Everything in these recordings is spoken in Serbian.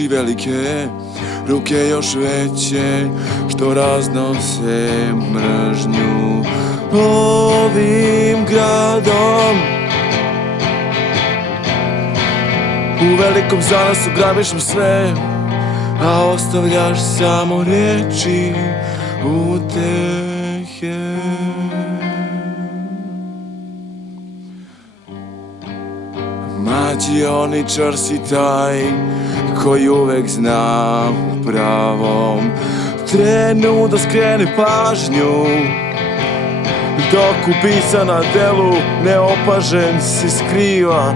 oči velike, ruke još veće, što raznose mržnju ovim gradom. U velikom zanosu grabiš mu sve, a ostavljaš samo riječi utehe. Mađioničar si taj koji uvek zna u pravom trenu da skrene pažnju, dok ubica na delu neopažen se skriva.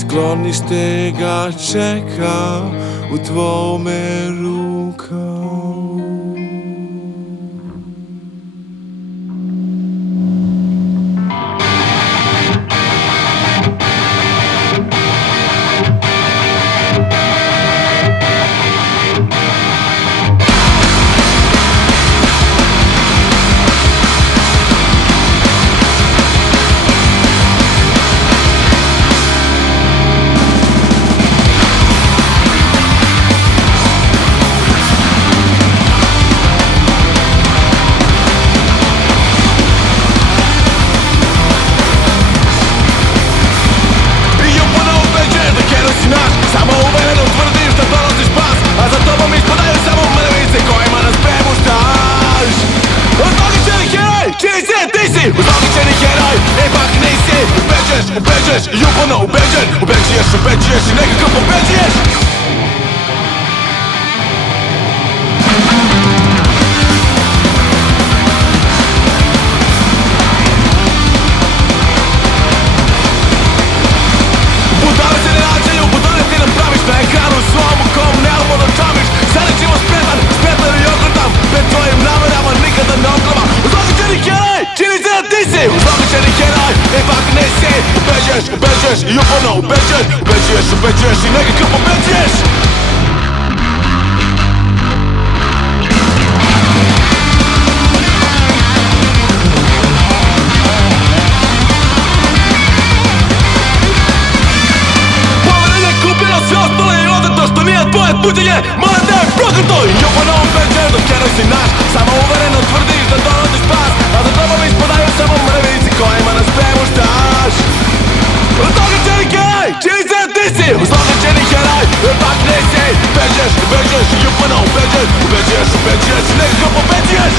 Sklonište ga čeka u tvome rukavu. Uzlogičeni heroj, ipak nisi. Ubeđuješ i uporno ubeđuješ i nekako pobeđuješ. Budale se ne rađaju, budale ti nam praviš na ekranu svom, u kom nealbano čamiš. Sada ćemo spretan i ogledam, pred tvojim namerama nikada ne oglava. Uzlogičeni heroj, čini se da ti si. Uzlogičeni heroj, ipak nisi. Ubeđuješ i uporno ubeđuješ i nekako pobeđuješ. Poverenje kupilo sve ostalo i odeto što nije tvoje tuđenje, molim da je prokleto. I uporno ubeđuješ dok heroj si naš, samo uvereno tvrdiš da donosiš spas, a za tobom ispadaju samo mrvici kojima nas premuštaš. Uzlogičeni heroj, čini se da ti si. Uzlogičeni heroj, ipak nisi. Ubeđuješ i uporno ubeđuješ i nekako pobeđuješ.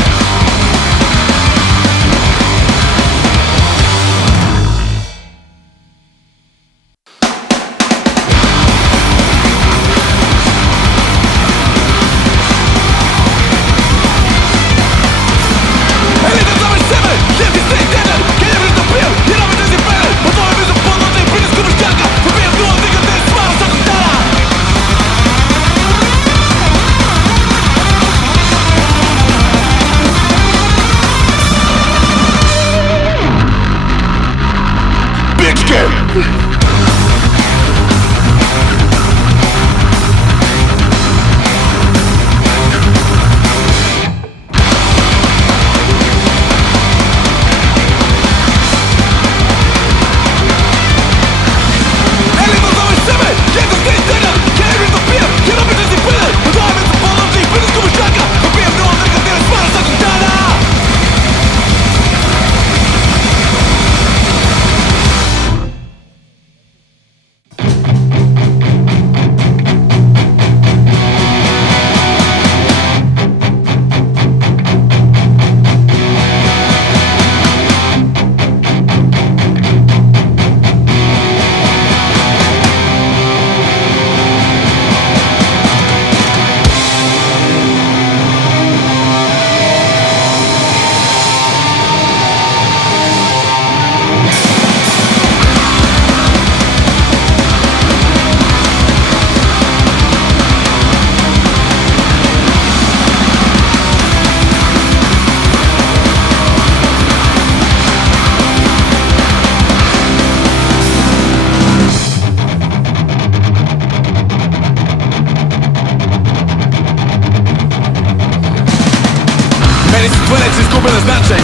Tvoje reči izgubile značaj,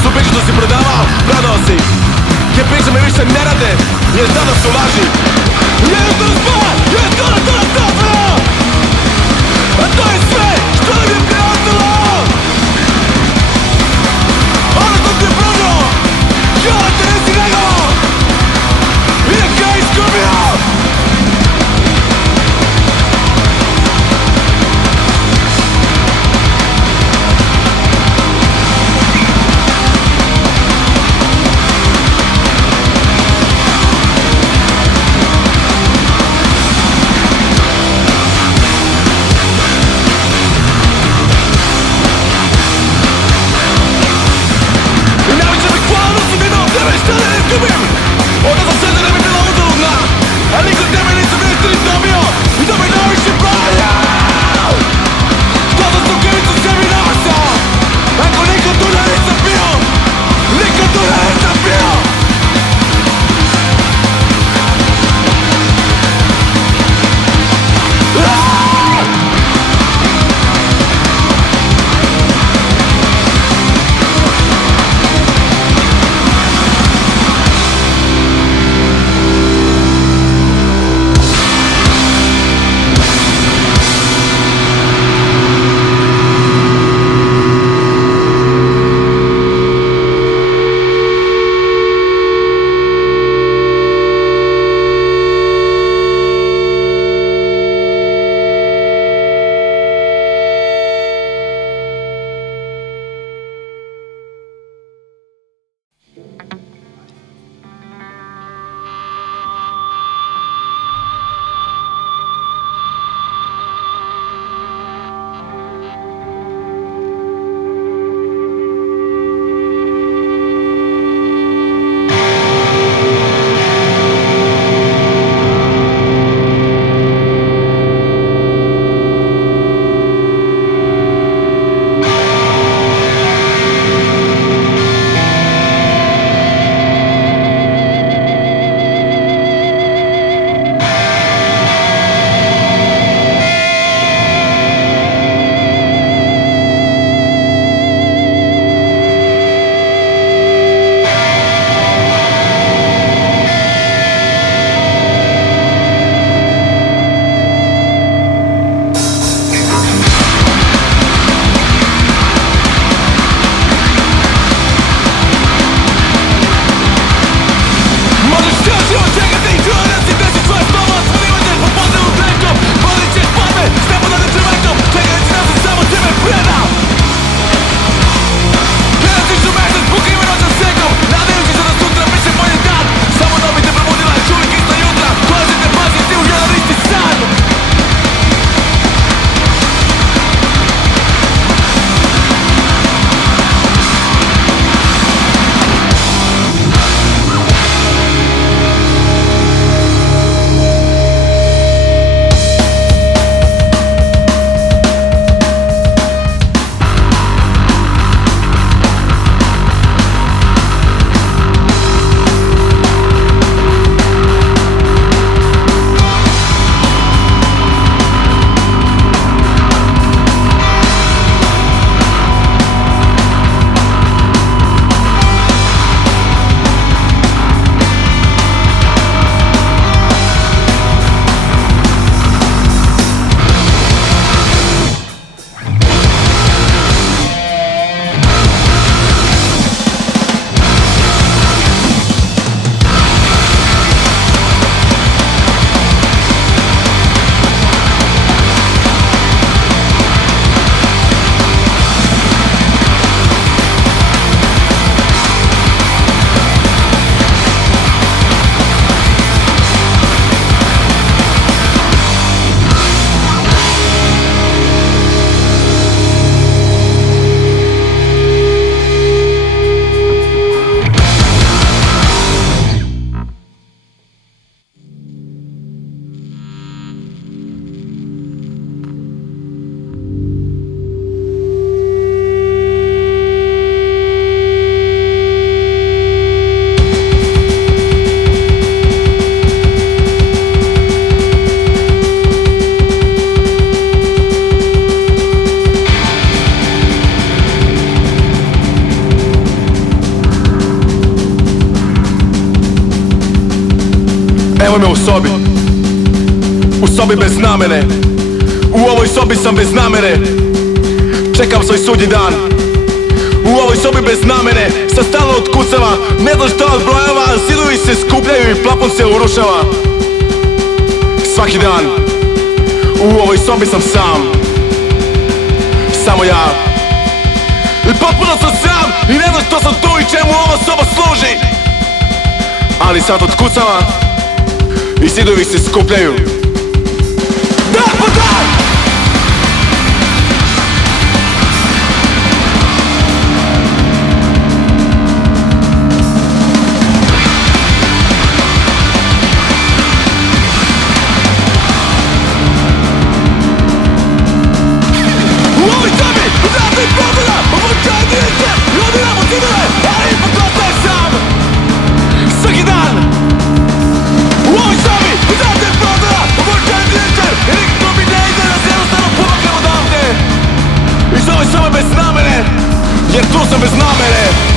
što priču što si prodao si. Jer priče me više ne rade, jer tada su laži. Jer je to nas u sobi, u sobi bez namere. U ovoj sobi sam bez namere, čekam svoj sudnji dan. U ovoj sobi bez namere, sa stalno otkucava, ne znam šta od brojeva, zidovi se skupljaju i plafon se urušava. Svaki dan, u ovoj sobi sam sam, samo ja. I potpuno sam sam i ne znam što sam tu i čemu ova soba služi. Ali sad otkucava i zidovi se skupljaju. Dan po dan! U ovoj sobi, raznih pogleda, obučaj djece, ljudi nam u zidove, ali ipak ostaje sam. Svaki dan. U ovoj sobi, raznih pogleda, obučaj djece, i nikako mi ne ide da se jednostavno pomaknem odavde. Iz ove sobe bez namere, jer tu sam bez namere.